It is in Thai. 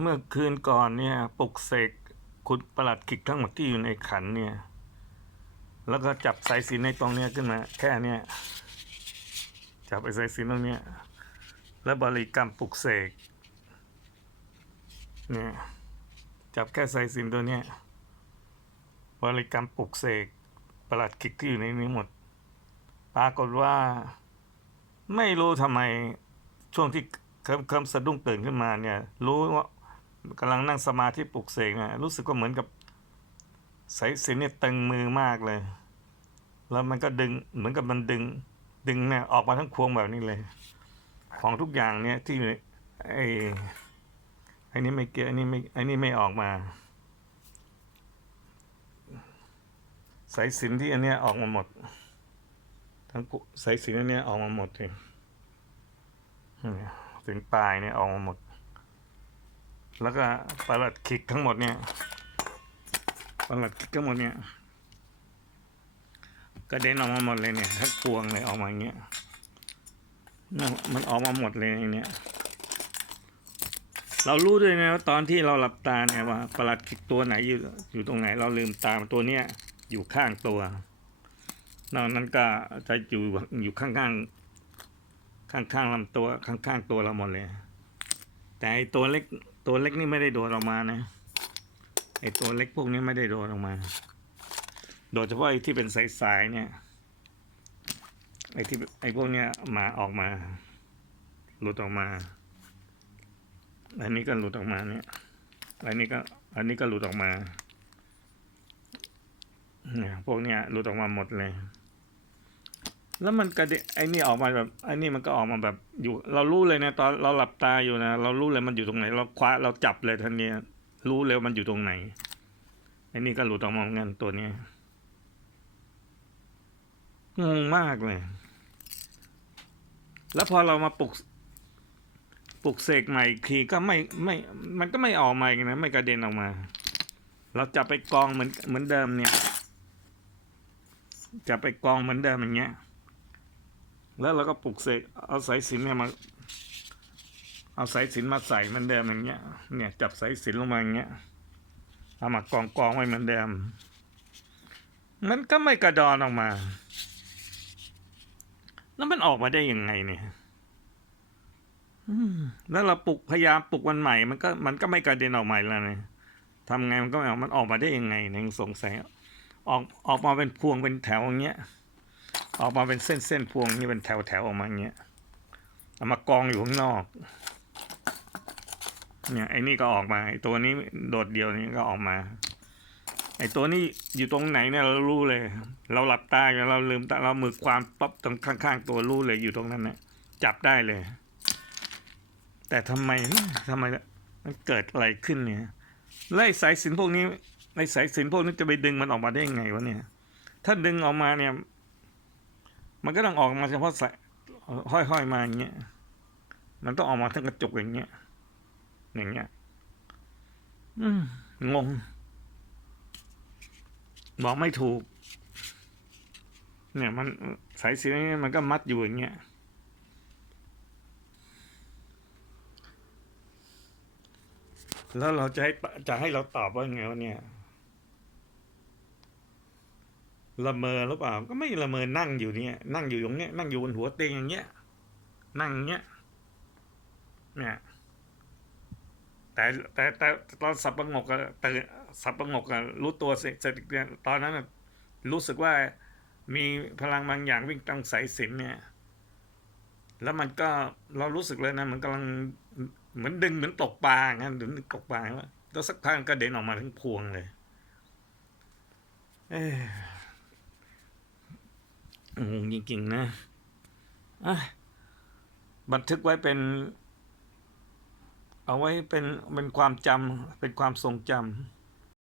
เมื่อคืนก่อนเนี่ยปลุกเสกขุดประหลัดขิกทั้งหมดที่อยู่ในขันเนี่ย แล้วก็จับสายสินในตรงเนี้ยขึ้นมา แค่เนี้ยจับไอ้สายสินตรงเนี้ยแล้วบริกรรมปลุกเสกเนี่ยจับแค่สายสินตัวเนี้ยบริกรรมปลุกเสกประหลัดขิกที่อยู่ในนี้หมด ปรากฏว่า ไม่รู้ทำไมช่วงที่เคิมเคิมสะดุ้งตื่นขึ้นมาเนี่ย รู้ว่า กำลังนั่งสมาธิปลุกเสกเนี่ยรู้สึกว่าเหมือนกับสายสินเนี่ยตึงมือมากเลย แล้วมันก็ดึงเหมือนกับมันดึง ดึงเนี่ยออกมาทั้งพวงแบบนี้เลย ของทุกอย่างเนี่ยที่ไอ้ไอ้นี่ไม่เกี่ยวไอ้นี่ไม่ไอ้นี่ไม่ออกมา สายสินที่อันเนี้ยออกมาหมด ทั้งสายสินอันเนี้ยออกมาหมดเลยเนี่ยถึงปลายเนี่ยออกมาหมด แล้วก็ประหลัดขิกทั้งหมดเนี่ยประหลัดขิกทั้งหมดเนี่ยกระเด็นออกมาหมดเลยเนี่ยทั้งพวงเลยออกมาอย่างเงี้ยนี่มันออกมาหมดเลยอย่างเนี้ยเรารู้ด้วยนะว่าตอนที่เราหลับตาเนี่ยว่าประหลัดขิกตัวไหนอยู่อยู่ตรงไหน เราลืมตาตัวเนี้ยอยู่ข้างตัวนอกนั้นก็จะอยู่อยู่ข้างๆข้างๆลำตัวข้างๆตัวเราหมดเลย แต่ไอตัวเล็ก ตัวเล็กนี่ไม่ได้โดดออกมานะไอตัวเล็กพวกนี้ไม่ได้โดดออกมา โดยเฉพาะไอที่เป็นสายๆเนี่ยไอที่ไอพวกเนี้ยมาออกมา หลุดออกมา อันนี้ก็หลุดออกมาเนี่ย อันนี้ก็ อันนี้ก็หลุดออกมาเนี่ยพวกเนี้ยหลุดออกมาหมดเลย แล้วมันกระเด็นไอ้นี่ออกมาแบบไอ้นี่มันก็ออกมาแบบอยู่ เรารู้เลยนะตอนเราหลับตาอยู่นะเรารู้เลยมันอยู่ตรงไหน เราคว้าเราจับเลยทันทีรู้เลยว่ามันอยู่ตรงไหนไอ้นี่ก็หลุดออกมาเหมือนกันตัวเนี้ยงงมากเลย แล้วพอเรามาปลุกปลุกเสกใหม่อีกทีก็ไม่ไม่ มันก็ไม่ออกมาอีกนะไม่กระเด็นออกมา เราจะไปกองเหมือนเหมือนเดิมเนี่ย จะไปกองเหมือนเดิมอย่างเงี้ย แล้วเราก็ปลุกเสกเอาสายสินเนี่ยมาเอาสายสินมาใส่เหมือนเดิมอย่างเงี้ย เนี่ยจับสายสินลงมาอย่างเงี้ย เอามากองกองไว้เหมือนเดิม มันก็ไม่กระดอนออกมา แล้วมันออกมาได้ยังไงเนี่ยแล้วเราปลุกพยายามปลุกวันใหม่ มันก็มันก็ไม่กระเด็นออกมาแล้วเนี่ยทำไงมันก็ไม่ออกมันออกมาได้ยังไงเนี่ยยังสงสัยออกออกมาเป็นพวงเป็นแถวอย่างเงี้ย ออกมาเป็นเส้นเส้นพวงนี่เป็นแถวแถวออกมาอย่างเงี้ยเอามากองอยู่ข้างนอก เนี่ยไอ้นี่ก็ออกมาไอ้ตัวนี้โดดเดียวนี้ก็ออกมา ไอ้ตัวนี้อยู่ตรงไหนเนี่ยเรารู้เลย เราหลับตาอยู่เราลืมตาเรามือความปั๊บตรงข้างๆตัวรู้เลยอยู่ตรงนั้นเนี่ยจับได้เลย แต่ทำไมทำไมมันเกิดอะไรขึ้นเนี่ยไล่สายสินพวกนี้ในสายสินพวกนี้จะไปดึงมันออกมาได้ยังไงวะเนี่ย ถ้าดึงออกมาเนี่ย มันก็ต้องออกมาเฉพาะสายห้อยๆมาอย่างเงี้ย มันต้องออกมาทั้งกระจกอย่างเงี้ย อย่างเงี้ย อืมงง บอกไม่ถูก เนี่ย มันสายสินนี้มันก็มัดอยู่อย่างเงี้ย แล้วเราจะให้จะให้เราตอบว่าไงวะเนี่ย ละเมอหรือเปล่า ก็ไม่ละเมอนั่งอยู่เนี่ย นั่งอยู่ตรงเนี้ยนั่งอยู่บนหัวเตียงอย่างเงี้ย นั่งอย่างเงี้ยเนี่ยแต่แต่แต่ตอนสับประงกอะแต่สับประงกอะรู้ตัวเสร็จเนี่ยตอนนั้นรู้สึกว่ามีพลังบางอย่างวิ่งตรงสายสิญจนเนี่ย แล้วมันก็เรารู้สึกเลยนะมันกำลังเหมือนดึงเหมือนตกปลางั้นหรือตกปลาแล้วสักพักก็เด็นออกมาทั้งพวงเลย เอ้ งงจริงๆนะอะบันทึกไว้เป็น เอาไว้เป็นเป็นความจำเป็นความทรงจำ